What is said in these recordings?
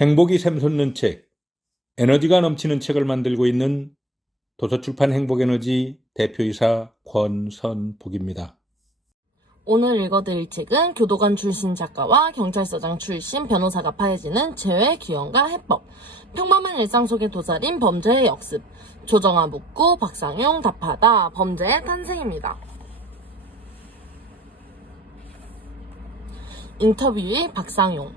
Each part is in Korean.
행복이 샘솟는 책, 에너지가 넘치는 책을 만들고 있는 도서출판 행복에너지 대표이사 권선복입니다. 오늘 읽어드릴 책은 교도관 출신 작가와 경찰서장 출신 변호사가 파헤치는 죄의 규형과 해법, 평범한 일상 속에 도사린 범죄의 역습, 조정아 묻고 박상용 답하다 범죄의 탄생입니다. 인터뷰의 박상용,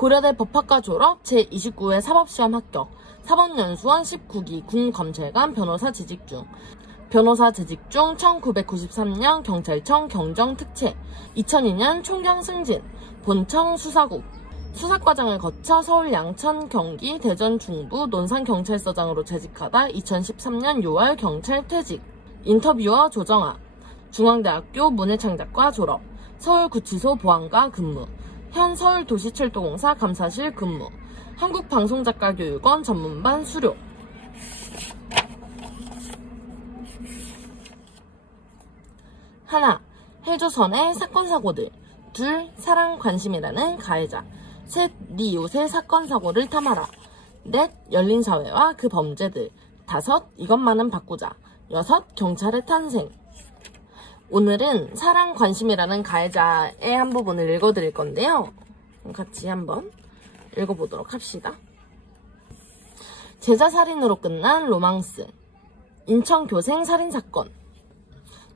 고려대 법학과 졸업, 제29회 사법시험 합격, 사법연수원 19기 군검찰관 변호사 재직 중, 변호사 재직 중 1993년 경찰청 경정특채, 2002년 총경 승진, 본청 수사국, 수사과정을 거쳐 서울 양천, 경기, 대전 중부 논산경찰서장으로 재직하다 2013년 6월 경찰 퇴직. 인터뷰어 조정아, 중앙대학교 문해창작과 졸업, 서울구치소 보안과 근무, 현 서울도시철도공사 감사실 근무, 한국방송작가교육원 전문반 수료. 하나, 해조선의 사건사고들. 둘, 사랑 관심이라는 가해자. 셋, 네 요새 사건사고를 탐하라. 넷, 열린사회와 그 범죄들. 다섯, 이것만은 바꾸자. 여섯, 경찰의 탄생. 오늘은 사랑 관심이라는 가해자의 한 부분을 읽어드릴 건데요. 같이 한번 읽어보도록 합시다. 제자살인으로 끝난 로망스. 인천 교생 살인사건.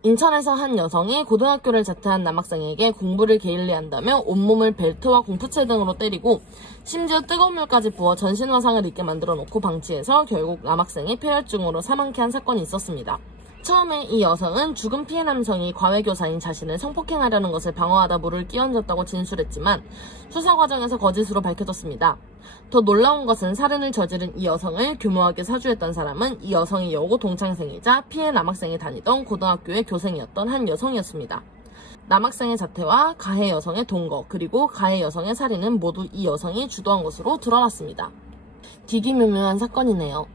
인천에서 한 여성이 고등학교를 자퇴한 남학생에게 공부를 게을리한다며 온몸을 벨트와 공푸채 등으로 때리고 심지어 뜨거운 물까지 부어 전신 화상을 입게 만들어 놓고 방치해서 결국 남학생이 폐혈증으로 사망케 한 사건이 있었습니다. 처음에 이 여성은 죽은 피해 남성이 과외교사인 자신을 성폭행하려는 것을 방어하다 물을 끼얹었다고 진술했지만 수사 과정에서 거짓으로 밝혀졌습니다. 더 놀라운 것은 살인을 저지른 이 여성을 교묘하게 사주했던 사람은 이 여성의 여고 동창생이자 피해 남학생이 다니던 고등학교의 교생이었던 한 여성이었습니다. 남학생의 자퇴와 가해 여성의 동거 그리고 가해 여성의 살인은 모두 이 여성이 주도한 것으로 드러났습니다. 되게 묘묘한 사건이네요.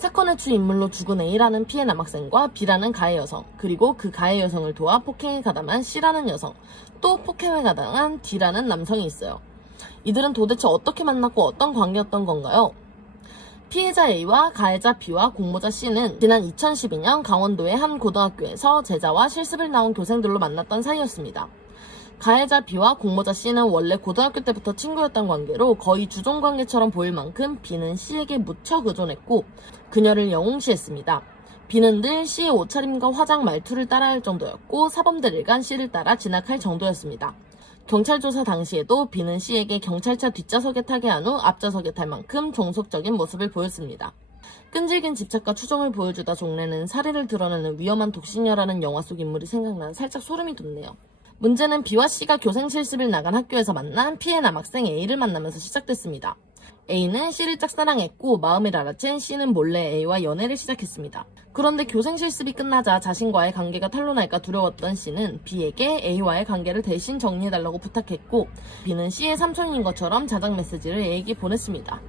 사건의 주인물로 죽은 A라는 피해 남학생과 B라는 가해 여성, 그리고 그 가해 여성을 도와 폭행에 가담한 C라는 여성, 또 폭행에 가담한 D라는 남성이 있어요. 이들은 도대체 어떻게 만났고 어떤 관계였던 건가요? 피해자 A와 가해자 B와 공모자 C는 지난 2012년 강원도의 한 고등학교에서 제자와 실습을 나온 교생들로 만났던 사이였습니다. 가해자 B와 공모자 C는 원래 고등학교 때부터 친구였던 관계로 거의 주종관계처럼 보일 만큼 B는 C에게 무척 의존했고 그녀를 영웅시했습니다. B는 늘 C의 옷차림과 화장 말투를 따라할 정도였고 사범들 일간 C를 따라 진학할 정도였습니다. 경찰 조사 당시에도 B는 C에게 경찰차 뒷좌석에 타게 한 후 앞좌석에 탈 만큼 종속적인 모습을 보였습니다. 끈질긴 집착과 추정을 보여주다 종래는 살인을 드러내는 위험한 독신녀라는 영화 속 인물이 생각나 살짝 소름이 돋네요. 문제는 B와 C가 교생 실습을 나간 학교에서 만난 피해 남학생 A를 만나면서 시작됐습니다. A는 C를 짝사랑했고 마음을 알아챈 C는 몰래 A와 연애를 시작했습니다. 그런데 교생 실습이 끝나자 자신과의 관계가 탄로날까 두려웠던 C는 B에게 A와의 관계를 대신 정리해달라고 부탁했고 B는 C의 삼촌인 것처럼 자작 메시지를 A에게 보냈습니다.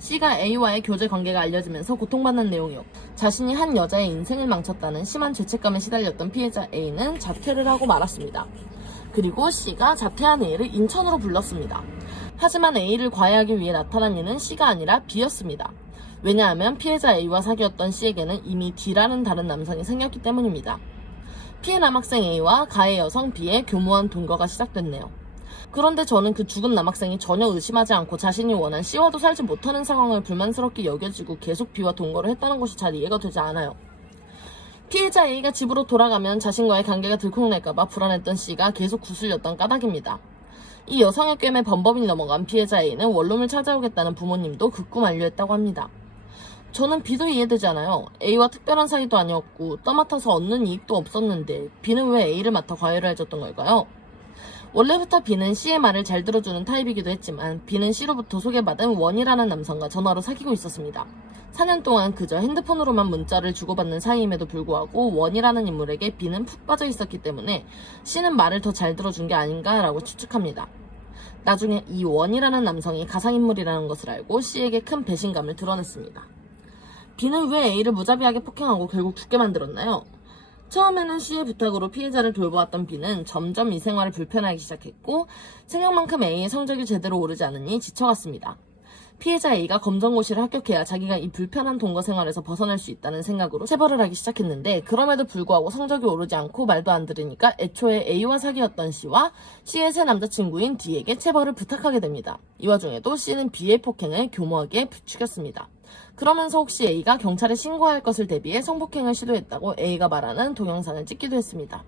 C가 A와의 교제 관계가 알려지면서 고통받는 내용이었고 자신이 한 여자의 인생을 망쳤다는 심한 죄책감에 시달렸던 피해자 A는 자퇴를 하고 말았습니다. 그리고 C가 자퇴한 A를 인천으로 불렀습니다. 하지만 A를 과외하기 위해 나타난 이는 C가 아니라 B였습니다. 왜냐하면 피해자 A와 사귀었던 C에게는 이미 D라는 다른 남성이 생겼기 때문입니다. 피해 남학생 A와 가해 여성 B의 교묘한 동거가 시작됐네요. 그런데 저는 그 죽은 남학생이 전혀 의심하지 않고 자신이 원한 C와도 살지 못하는 상황을 불만스럽게 여겨지고 계속 B와 동거를 했다는 것이 잘 이해가 되지 않아요. 피해자 A가 집으로 돌아가면 자신과의 관계가 들통날까봐 불안했던 C가 계속 구슬렸던 까닭입니다. 이 여성의 꿰매 범법이 넘어간 피해자 A는 원룸을 찾아오겠다는 부모님도 극구 만류했다고 합니다. 저는 B도 이해되지 않아요. A와 특별한 사이도 아니었고 떠맡아서 얻는 이익도 없었는데 B는 왜 A를 맡아 과외를 해줬던 걸까요? 원래부터 B는 C의 말을 잘 들어주는 타입이기도 했지만 B는 C로부터 소개받은 원이라는 남성과 전화로 사귀고 있었습니다. 4년 동안 그저 핸드폰으로만 문자를 주고받는 사이임에도 불구하고 원이라는 인물에게 B는 푹 빠져 있었기 때문에 C는 말을 더 잘 들어준 게 아닌가라고 추측합니다. 나중에 이 원이라는 남성이 가상인물이라는 것을 알고 C에게 큰 배신감을 드러냈습니다. B는 왜 A를 무자비하게 폭행하고 결국 죽게 만들었나요? 처음에는 C의 부탁으로 피해자를 돌보았던 B는 점점 이 생활을 불편하기 시작했고 생각만큼 A의 성적이 제대로 오르지 않으니 지쳐갔습니다. 피해자 A가 검정고시를 합격해야 자기가 이 불편한 동거 생활에서 벗어날 수 있다는 생각으로 체벌을 하기 시작했는데, 그럼에도 불구하고 성적이 오르지 않고 말도 안 들으니까 애초에 A와 사귀었던 C와 C의 새 남자친구인 D에게 체벌을 부탁하게 됩니다. 이 와중에도 C는 B의 폭행을 교모하게 부추겼습니다. 그러면서 혹시 A가 경찰에 신고할 것을 대비해 성폭행을 시도했다고 A가 말하는 동영상을 찍기도 했습니다.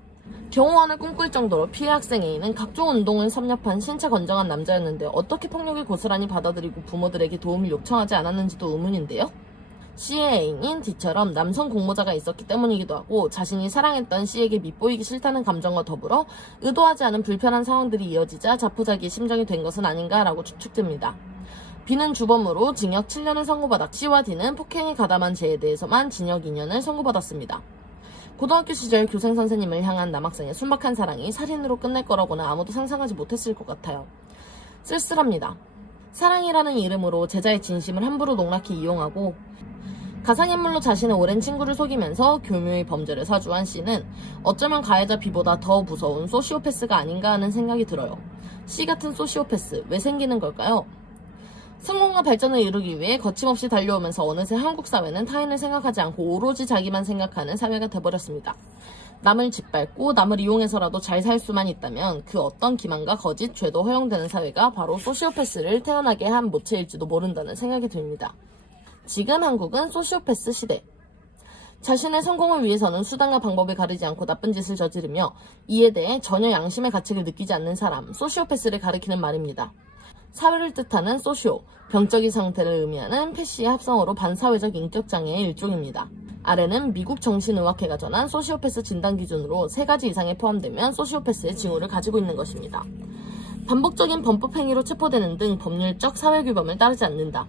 경호원을 꿈꿀 정도로 피해 학생 A는 각종 운동을 섭렵한 신체 건장한 남자였는데 어떻게 폭력을 고스란히 받아들이고 부모들에게 도움을 요청하지 않았는지도 의문인데요. C의 애인인 D처럼 남성 공모자가 있었기 때문이기도 하고, 자신이 사랑했던 C에게 밉보이기 싫다는 감정과 더불어 의도하지 않은 불편한 상황들이 이어지자 자포자기의 심정이 된 것은 아닌가라고 추측됩니다. B는 주범으로 징역 7년을 선고받아 C와 D는 폭행에 가담한 죄에 대해서만 징역 2년을 선고받았습니다. 고등학교 시절 교생 선생님을 향한 남학생의 순박한 사랑이 살인으로 끝날 거라고는 아무도 상상하지 못했을 것 같아요. 쓸쓸합니다. 사랑이라는 이름으로 제자의 진심을 함부로 농락해 이용하고 가상인물로 자신의 오랜 친구를 속이면서 교묘히 범죄를 사주한 C는 어쩌면 가해자 B보다 더 무서운 소시오패스가 아닌가 하는 생각이 들어요. C 같은 소시오패스 왜 생기는 걸까요? 성공과 발전을 이루기 위해 거침없이 달려오면서 어느새 한국 사회는 타인을 생각하지 않고 오로지 자기만 생각하는 사회가 돼버렸습니다. 남을 짓밟고 남을 이용해서라도 잘 살 수만 있다면 그 어떤 기만과 거짓, 죄도 허용되는 사회가 바로 소시오패스를 태어나게 한 모체일지도 모른다는 생각이 듭니다. 지금 한국은 소시오패스 시대. 자신의 성공을 위해서는 수단과 방법을 가리지 않고 나쁜 짓을 저지르며 이에 대해 전혀 양심의 가책을 느끼지 않는 사람, 소시오패스를 가리키는 말입니다. 사회를 뜻하는 소시오, 병적인 상태를 의미하는 패시의 합성어로 반사회적 인격장애의 일종입니다. 아래는 미국 정신의학회가 전한 소시오패스 진단 기준으로 3가지 이상에 포함되면 소시오패스의 징후를 가지고 있는 것입니다. 반복적인 범법 행위로 체포되는 등 법률적 사회규범을 따르지 않는다.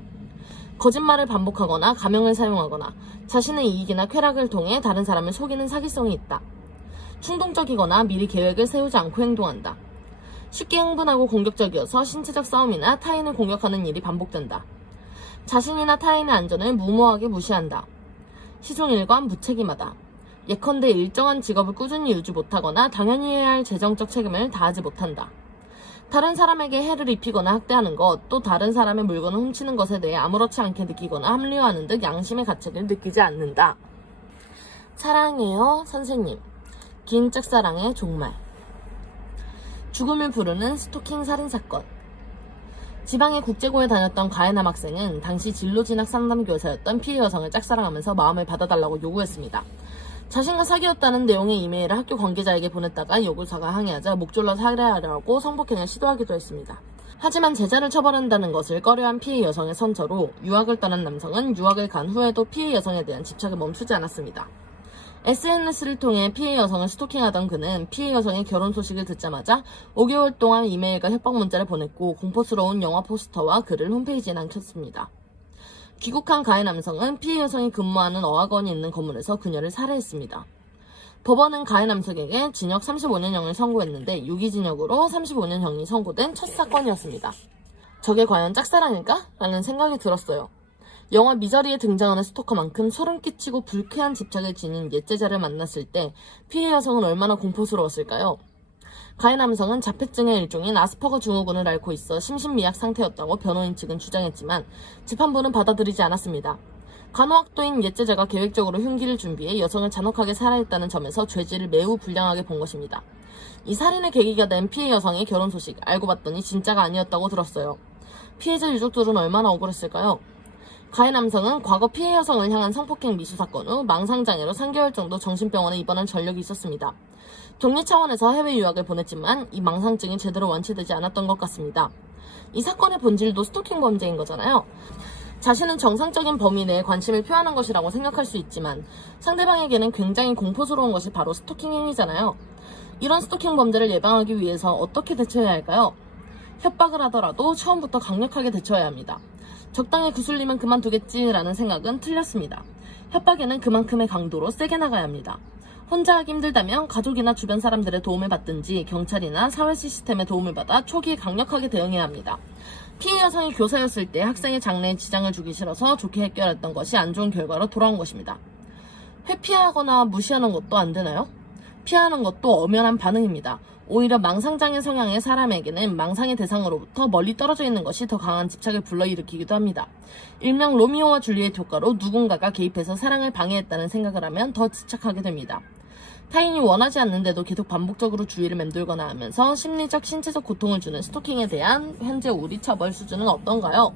거짓말을 반복하거나 가명을 사용하거나 자신의 이익이나 쾌락을 통해 다른 사람을 속이는 사기성이 있다. 충동적이거나 미리 계획을 세우지 않고 행동한다. 쉽게 흥분하고 공격적이어서 신체적 싸움이나 타인을 공격하는 일이 반복된다. 자신이나 타인의 안전을 무모하게 무시한다. 시종일관 무책임하다. 예컨대 일정한 직업을 꾸준히 유지 못하거나 당연히 해야 할 재정적 책임을 다하지 못한다. 다른 사람에게 해를 입히거나 학대하는 것, 또 다른 사람의 물건을 훔치는 것에 대해 아무렇지 않게 느끼거나 합리화하는 듯 양심의 가책을 느끼지 않는다. 사랑해요, 선생님. 긴 짝사랑의 종말. 죽음을 부르는 스토킹 살인사건. 지방의 국제고에 다녔던 가해 남학생은 당시 진로진학 상담교사였던 피해 여성을 짝사랑하면서 마음을 받아달라고 요구했습니다. 자신과 사귀었다는 내용의 이메일을 학교 관계자에게 보냈다가 요구사가 항의하자 목 졸라 살해하려고 성폭행을 시도하기도 했습니다. 하지만 제자를 처벌한다는 것을 꺼려한 피해 여성의 선처로 유학을 떠난 남성은 유학을 간 후에도 피해 여성에 대한 집착을 멈추지 않았습니다. SNS를 통해 피해 여성을 스토킹하던 그는 피해 여성의 결혼 소식을 듣자마자 5개월 동안 이메일과 협박 문자를 보냈고 공포스러운 영화 포스터와 글을 홈페이지에 남겼습니다. 귀국한 가해 남성은 피해 여성이 근무하는 어학원이 있는 건물에서 그녀를 살해했습니다. 법원은 가해 남성에게 징역 35년형을 선고했는데 유기징역으로 35년형이 선고된 첫 사건이었습니다. 저게 과연 짝사랑일까? 라는 생각이 들었어요. 영화 미저리에 등장하는 스토커만큼 소름 끼치고 불쾌한 집착을 지닌 옛제자를 만났을 때 피해 여성은 얼마나 공포스러웠을까요? 가해 남성은 자폐증의 일종인 아스퍼거 증후군을 앓고 있어 심신미약 상태였다고 변호인 측은 주장했지만 재판부는 받아들이지 않았습니다. 간호학도인 옛제자가 계획적으로 흉기를 준비해 여성을 잔혹하게 살해했다는 점에서 죄질을 매우 불량하게 본 것입니다. 이 살인의 계기가 된 피해 여성의 결혼 소식, 알고 봤더니 진짜가 아니었다고 들었어요. 피해자 유족들은 얼마나 억울했을까요? 가해 남성은 과거 피해 여성을 향한 성폭행 미수 사건 후 망상장애로 3개월 정도 정신병원에 입원한 전력이 있었습니다. 격리 차원에서 해외 유학을 보냈지만 이 망상증이 제대로 완치되지 않았던 것 같습니다. 이 사건의 본질도 스토킹 범죄인 거잖아요. 자신은 정상적인 범위 내에 관심을 표하는 것이라고 생각할 수 있지만 상대방에게는 굉장히 공포스러운 것이 바로 스토킹 행위잖아요. 이런 스토킹 범죄를 예방하기 위해서 어떻게 대처해야 할까요? 협박을 하더라도 처음부터 강력하게 대처해야 합니다. 적당히 구슬리면 그만두겠지라는 생각은 틀렸습니다. 협박에는 그만큼의 강도로 세게 나가야 합니다. 혼자 하기 힘들다면 가족이나 주변 사람들의 도움을 받든지 경찰이나 사회 시스템의 도움을 받아 초기에 강력하게 대응해야 합니다. 피해 여성이 교사였을 때 학생의 장래에 지장을 주기 싫어서 좋게 해결했던 것이 안 좋은 결과로 돌아온 것입니다. 회피하거나 무시하는 것도 안 되나요? 피하는 것도 엄연한 반응입니다. 오히려 망상장애 성향의 사람에게는 망상의 대상으로부터 멀리 떨어져 있는 것이 더 강한 집착을 불러일으키기도 합니다. 일명 로미오와 줄리엣 효과로 누군가가 개입해서 사랑을 방해했다는 생각을 하면 더 집착하게 됩니다. 타인이 원하지 않는데도 계속 반복적으로 주의를 맴돌거나 하면서 심리적, 신체적 고통을 주는 스토킹에 대한 현재 우리 처벌 수준은 어떤가요?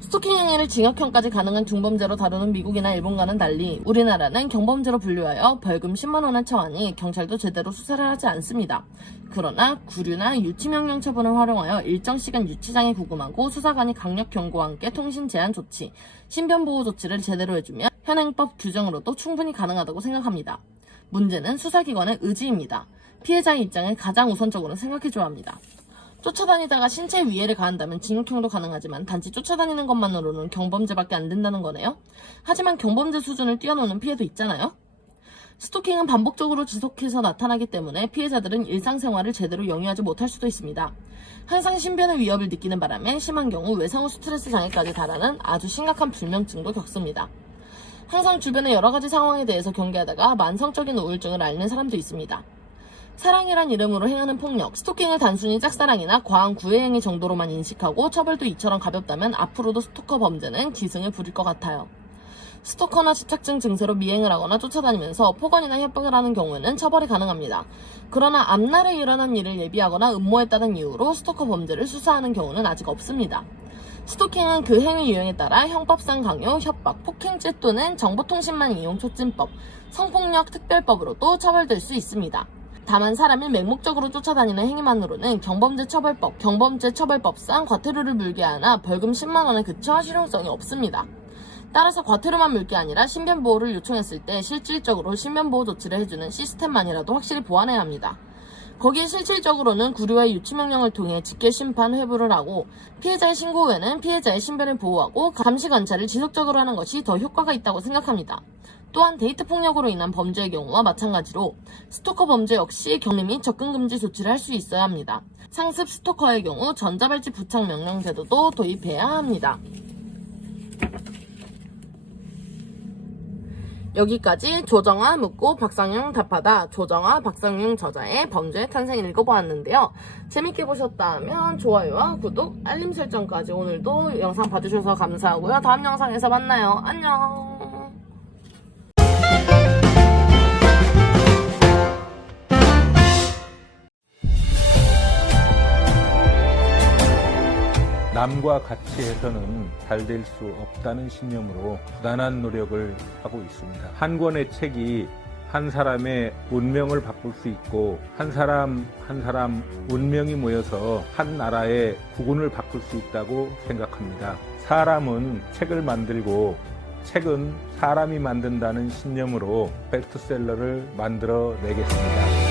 스토킹 행위를 징역형까지 가능한 중범죄로 다루는 미국이나 일본과는 달리 우리나라는 경범죄로 분류하여 벌금 10만 원을 처하니 경찰도 제대로 수사를 하지 않습니다. 그러나 구류나 유치명령 처분을 활용하여 일정 시간 유치장에 구금하고 수사관이 강력 경고와 함께 통신 제한 조치, 신변보호 조치를 제대로 해주면 현행법 규정으로도 충분히 가능하다고 생각합니다. 문제는 수사기관의 의지입니다. 피해자의 입장을 가장 우선적으로 생각해줘야 합니다. 쫓아다니다가 신체에 위해를 가한다면 징역형도 가능하지만 단지 쫓아다니는 것만으로는 경범죄밖에 안 된다는 거네요. 하지만 경범죄 수준을 뛰어넘는 피해도 있잖아요. 스토킹은 반복적으로 지속해서 나타나기 때문에 피해자들은 일상생활을 제대로 영위하지 못할 수도 있습니다. 항상 신변의 위협을 느끼는 바람에 심한 경우 외상후 스트레스 장애까지 달하는 아주 심각한 불면증도 겪습니다. 항상 주변의 여러 가지 상황에 대해서 경계하다가 만성적인 우울증을 앓는 사람도 있습니다. 사랑이란 이름으로 행하는 폭력, 스토킹을 단순히 짝사랑이나 과한 구애행위 정도로만 인식하고 처벌도 이처럼 가볍다면 앞으로도 스토커 범죄는 기승을 부릴 것 같아요. 스토커나 집착증 증세로 미행을 하거나 쫓아다니면서 폭언이나 협박을 하는 경우에는 처벌이 가능합니다. 그러나 앞날에 일어난 일을 예비하거나 음모했다는 이유로 스토커 범죄를 수사하는 경우는 아직 없습니다. 스토킹은 그 행위 유형에 따라 형법상 강요, 협박, 폭행죄 또는 정보통신망 이용 촉진법, 성폭력 특별법으로도 처벌될 수 있습니다. 다만 사람을 맹목적으로 쫓아다니는 행위만으로는 경범죄 처벌법상 과태료를 물게 하나 벌금 10만 원에 그쳐 실용성이 없습니다. 따라서 과태료만 물게 아니라 신변보호를 요청했을 때 실질적으로 신변보호 조치를 해주는 시스템만이라도 확실히 보완해야 합니다. 거기에 실질적으로는 구류와 유치명령을 통해 직계심판 회부를 하고 피해자의 신고 후에는 피해자의 신변을 보호하고 감시관찰을 지속적으로 하는 것이 더 효과가 있다고 생각합니다. 또한 데이트 폭력으로 인한 범죄의 경우와 마찬가지로 스토커 범죄 역시 격리 및 접근 금지 조치를 할 수 있어야 합니다. 상습 스토커의 경우 전자발찌 부착 명령 제도도 도입해야 합니다. 여기까지 조정아 묻고 박상용 답하다 조정아 박상용 저자의 범죄 탄생 읽어보았는데요. 재밌게 보셨다면 좋아요와 구독, 알림 설정까지 오늘도 영상 봐주셔서 감사하고요. 다음 영상에서 만나요. 안녕. 남과 같이 해서는 잘 될 수 없다는 신념으로 부단한 노력을 하고 있습니다. 한 권의 책이 한 사람의 운명을 바꿀 수 있고 한 사람 운명이 모여서 한 나라의 국운을 바꿀 수 있다고 생각합니다. 사람은 책을 만들고 책은 사람이 만든다는 신념으로 베스트셀러를 만들어 내겠습니다.